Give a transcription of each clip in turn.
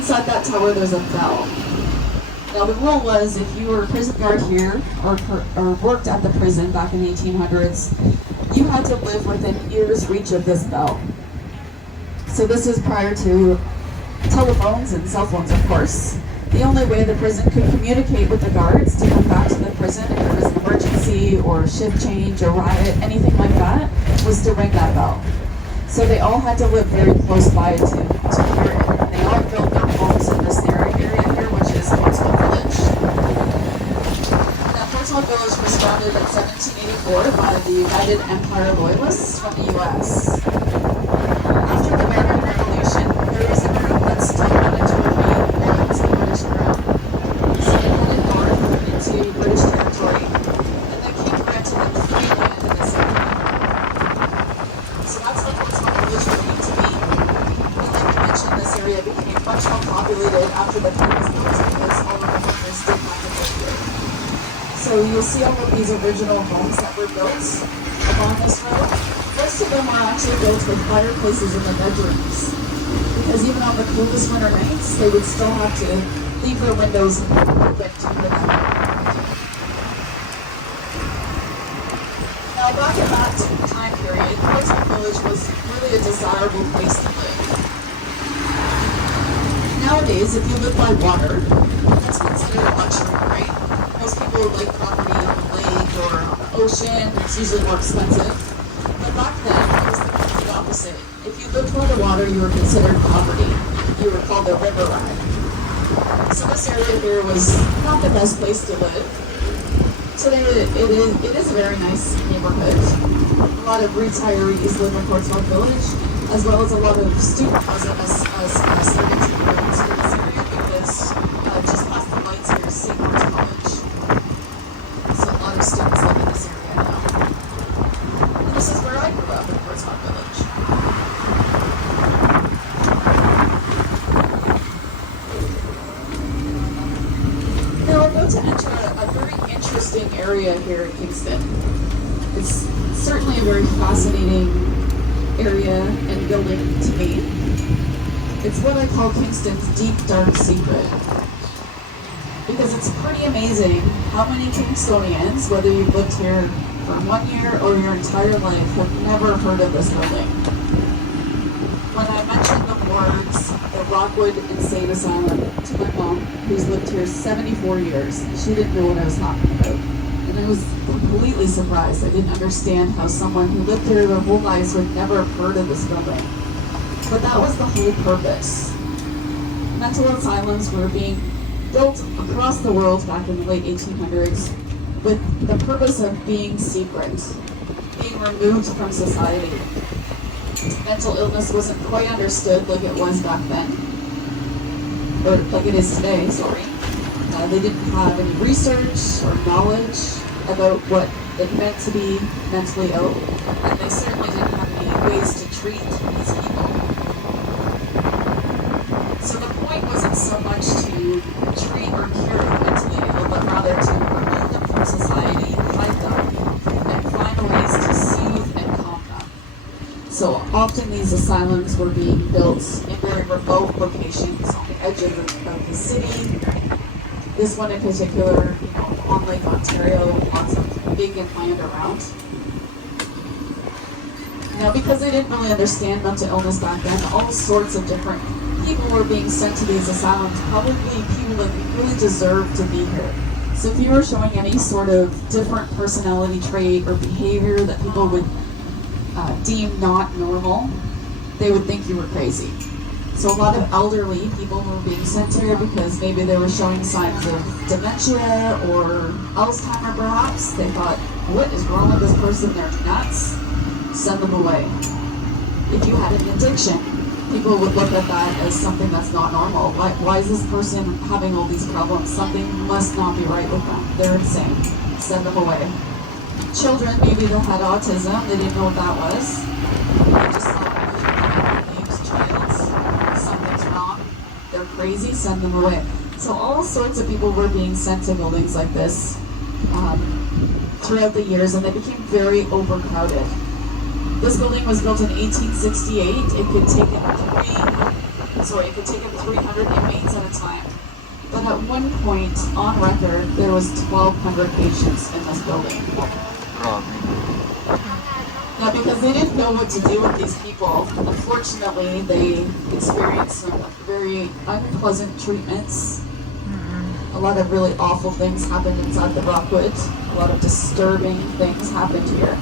inside that tower there's a bell. Now the rule was if you were a prison guard here or worked at the prison back in the 1800s, you had to live within ear's reach of this bell. So this is prior to telephones and cell phones, of course. The only way the prison could communicate with the guards to come back to the prison if there was an emergency or shift change or riot, anything like that, was to ring that bell. So they all had to live very close by to hear it. And they all built their homes in this area here, which is Portsmouth Village. Now, Portsmouth Village was founded in 1784 by the United Empire Loyalists from the U.S. After the American Revolution, there was a group that still wanted to remain loyal to British Crown. So they headed north into British territory, and the king granted them free land in this area. So that's how Portsmouth Village came to be. And like I mentioned, this area became much more populated after the town was built because all of the workers did have to live here. So you'll see all of these original homes that were built along this road. Most of them are actually built with fireplaces in the bedrooms. Because even on the coolest winter nights, they would still have to leave their windows open to heat them. Now back in that time period, Portsmouth Village was really a desirable place to live. Nowadays, if you live by water, that's considered a luxury, right? Most people like property on the lake or on the ocean. It's usually more expensive. But back then, it was the complete opposite. If you lived by the water, you were considered property. You were called a river rat. So this area here was not the best place to live. Today, it is a very nice neighborhood. A lot of retirees live in Portsmouth Village, as well as a lot of students starting to move into this area because just past the lights here is St. Mark's College. So a lot of students live in this area now. And this is where I grew up in Portsmouth Village. Now we're about to enter a very interesting area here in Kingston. It's certainly a very fascinating area and building to me. It's what I call Kingston's deep, dark secret. Because it's pretty amazing how many Kingstonians, whether you've lived here for 1 year or your entire life, have never heard of this building. When I mentioned the words, the Rockwood Asylum, to my mom, who's lived here 74 years, she didn't know what I was talking about. And I was completely surprised. I didn't understand how someone who lived here their whole lives would never have heard of this building. But that was the whole purpose. Mental asylums were being built across the world back in the late 1800s with the purpose of being secret, being removed from society. Mental illness wasn't quite understood like it was back then, or like it is today, sorry. They didn't have any research or knowledge about what it meant to be mentally ill, and they certainly didn't have any ways to treat these people. So the point wasn't so much to treat or cure the mentally ill, but rather to remove them from society, hide them, and find ways to soothe and calm them. So often these asylums were being built in very remote locations on the edges of the city. This one in particular, on Lake Ontario, lots of vacant land around. Now, because they didn't really understand mental illness back then, all sorts of different people were being sent to these asylums, probably people that really deserved to be here. So if you were showing any sort of different personality trait or behavior that people would deem not normal, they would think you were crazy. So a lot of elderly people were being sent here because maybe they were showing signs of dementia or Alzheimer perhaps. They thought, what is wrong with this person? They're nuts. Send them away. If you had an addiction, people would look at that as something that's not normal. Why is this person having all these problems? Something must not be right with them. They're insane. Send them away. Children, maybe they had autism. They didn't know what that was. They just thought, they're crazy, send them away. So all sorts of people were being sent to buildings like this throughout the years, and they became very overcrowded. This building was built in 1868. It could take in 3 sorry, it could take in 300 inmates at a time. But at one point, on record, there was 1,200 patients in this building. Now, because they didn't know what to do with these people, unfortunately, they experienced some very unpleasant treatments. A lot of really awful things happened inside the Rockwood. A lot of disturbing things happened here.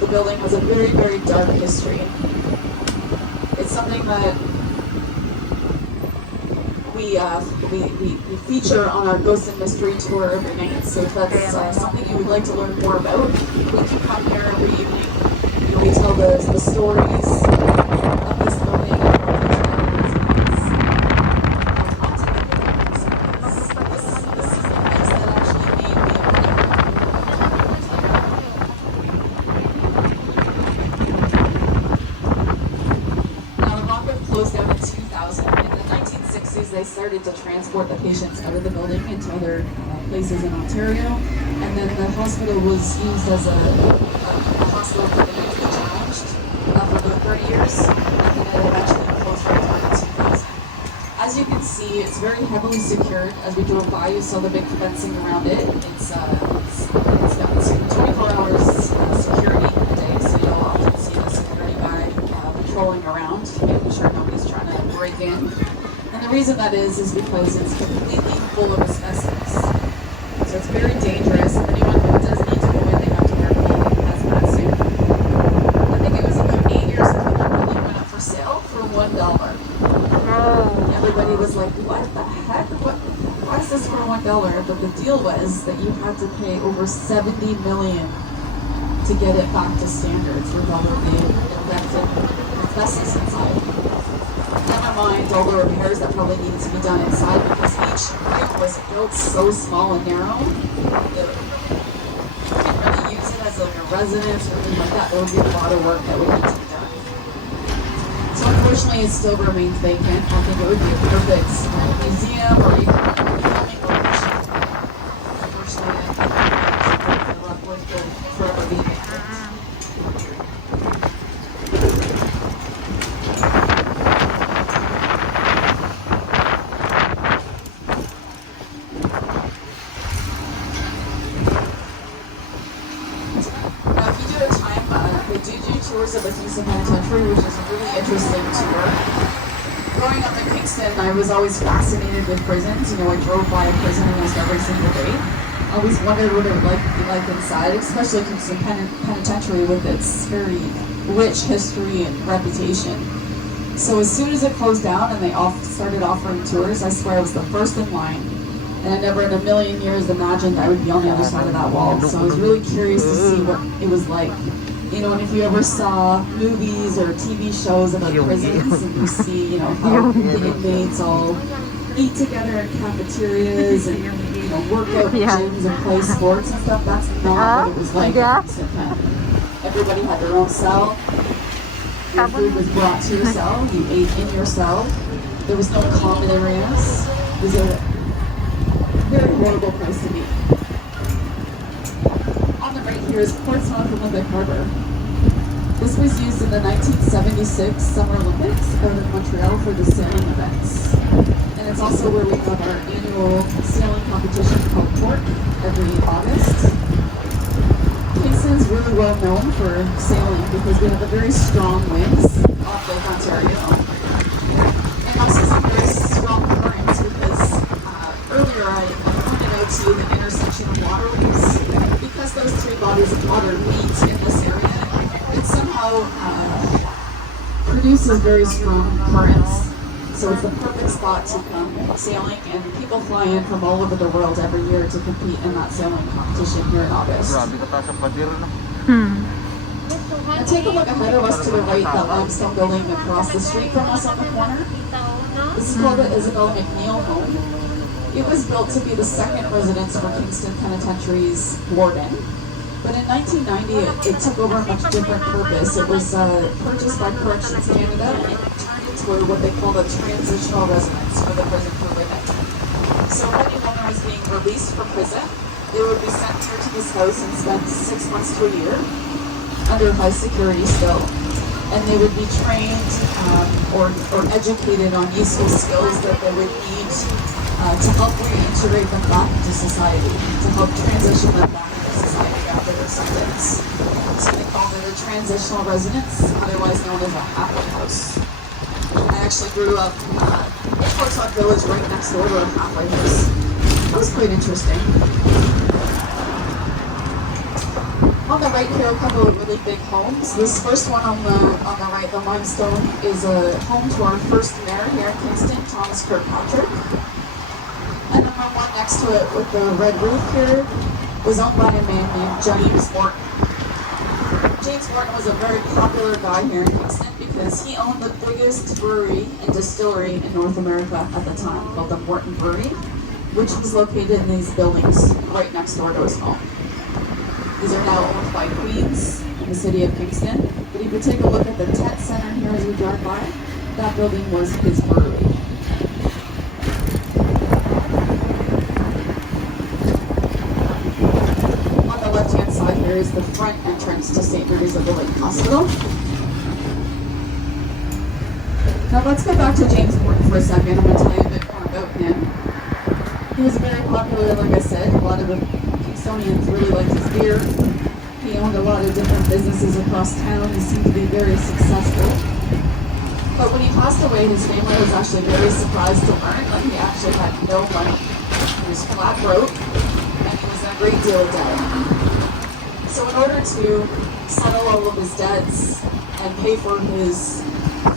The building has a very, very dark history. It's something that we feature on our Ghost and Mystery tour every night. So if that's something you would like to learn more about, we can come here every evening. And we tell the stories of this building and what closed down in 2000. In the 1960s, they started to transport the patients out of the building into other places in Ontario, and then the hospital was used as a hospital for the mentally challenged for about 30 years, and then it eventually closed right down in 2000. As you can see, it's very heavily secured. As we drove by, you saw the big fencing around it. It's got 24 hours security a day, so you'll often see the security guy patrolling around, making sure nobody's trying to break in. And the reason that is because it's completely full of asbestos. So it's very dangerous. If anyone who does need to go in, they have to wear a full hazmat suit. I think it was about 8 years ago that building went up for sale for $1. Everybody was like, what the heck? Why is this for $1? But the deal was that you had to pay over $70 million to get it back to standards with all of the infected asbestos inside. Never mind all the repairs that probably needed to be done inside, because each room was built so small and narrow that you couldn't really use it as like a residence or anything like that. There would be a lot of work that would need to be done. So unfortunately, it still remains vacant. I think it would be a perfect museum or even filming location. Unfortunately, I think the Rockwood will forever be vacant. Tours of the Kingston Penitentiary, which is a really interesting tour. Growing up in Kingston, I was always fascinated with prisons. You know, I drove by a prison almost every single day. I always wondered what it would be like inside, especially Kingston Penitentiary with its very rich history and reputation. So as soon as it closed down and they started offering tours, I swear I was the first in line. And I never in a million years imagined I would be on the other side of that wall. So I was really curious to see what it was like. You know, and if you ever saw movies or TV shows about prisons, and you see, you know, how the inmates all eat together in cafeterias and, you know, work out in gyms and play sports and stuff, that's not what it was like in Kingston Pen. Everybody had their own cell. Your food was brought to your cell. You ate in your cell. There was no common areas. It was a very horrible place to be. Right here is Portsmouth Harbour. This was used in the 1976 Summer Olympics out of Montreal for the sailing events. And it's also where we have our annual sailing competition called Port every August. Kingston's really well known for sailing because we have a very strong winds off Lake Ontario. And also some very strong currents because earlier I pointed out to you the intersection of waterways. Because those three bodies of water meet in this area, it somehow produces very strong currents. So it's the perfect spot to come sailing, and people fly in from all over the world every year to compete in that sailing competition here in August. And take a look ahead of us to the right, that limestone building across the street from us on the corner. This is called the Isabel McNeil Home. It was built to be the second residence for Kingston Penitentiary's warden. But in 1990, it took over a much different purpose. It was purchased by Corrections Canada and turned into what they call a transitional residence for the prison for women. So when a woman was being released from prison, they would be sent here to this house and spend 6 months to a year under high security still. and they would be trained or educated on useful skills that they would need to help reintegrate them back into society, to help transition them back into society after their sentence. So they called it a transitional residence, otherwise known as a halfway house. I actually grew up in Portsmouth Village right next door to a halfway house. That was quite interesting. On the right here, a couple of really big homes. This first one on the right, the limestone, is a home to our first mayor here in Kingston, Thomas Kirkpatrick. And then the one next to it with the red roof here was owned by a man named James Morton. James Morton was a very popular guy here in Kingston because he owned the biggest brewery and distillery in North America at the time, called the Morton Brewery, which was located in these buildings right next door to his home. These are now owned by Queens in the city of Kingston. But if you take a look at the tent center here as we drive by, that building was his brewery. On the left-hand side here is the front entrance to St. Mary's of the Lake Hospital. Now let's go back to James Morton for a second. I'm going to tell you a bit more about him. He was very popular, like I said. A lot of the Kingstonians really liked his beer. He owned a lot of different businesses across town. He seemed to be very successful. But when he passed away, his family was actually very surprised to learn that he actually had no money. He was flat broke, and he was in a great deal of debt. So in order to settle all of his debts and pay for his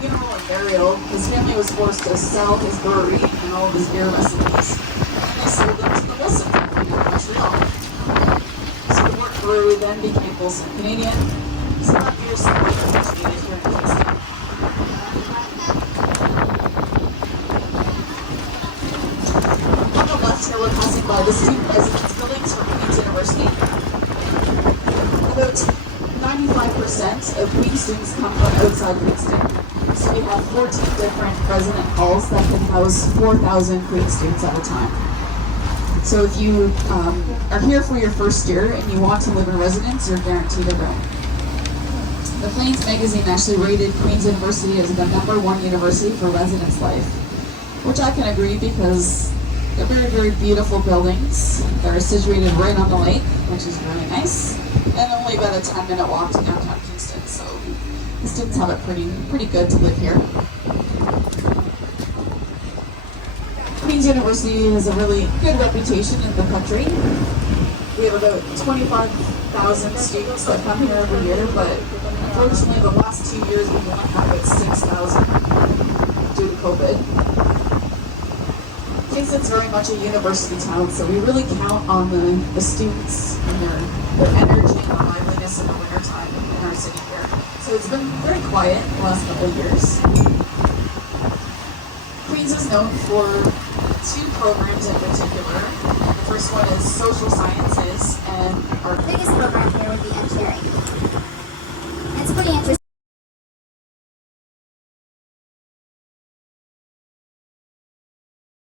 funeral and burial, his family was forced to sell his brewery and all of his beer recipes. And they sold them to the Wilson family in Montreal. So the Morton Brewery then became Wilson Canadian. So that beer is still appreciated here in Kingston. On the left here, we're passing by the student residence buildings for Queen's University. About 95% of Queen's students come from outside Kingston. So we have 14 different resident halls that can house 4,000 Queen's students at a time. So if you are here for your first year and you want to live in residence, you're guaranteed a room. The Plains magazine actually rated Queen's University as the #1 university for residence life, which I can agree because they're very, very beautiful buildings. They're situated right on the lake, which is really nice, and only about a 10-minute walk to downtown Kingston. So the students have it pretty good to live here. Queen's University has a really good reputation in the country. We have about 25,000 students that come here every year, but unfortunately the last 2 years we've only had about 6,000 due to COVID. Kingston's very much a university town, so we really count on the students and their energy and their liveliness in the wintertime in our city here. So it's been very quiet the last couple of years. Queens is known for 2 programs in particular. The first one is social sciences and art. The biggest program here would be engineering. It's pretty interesting.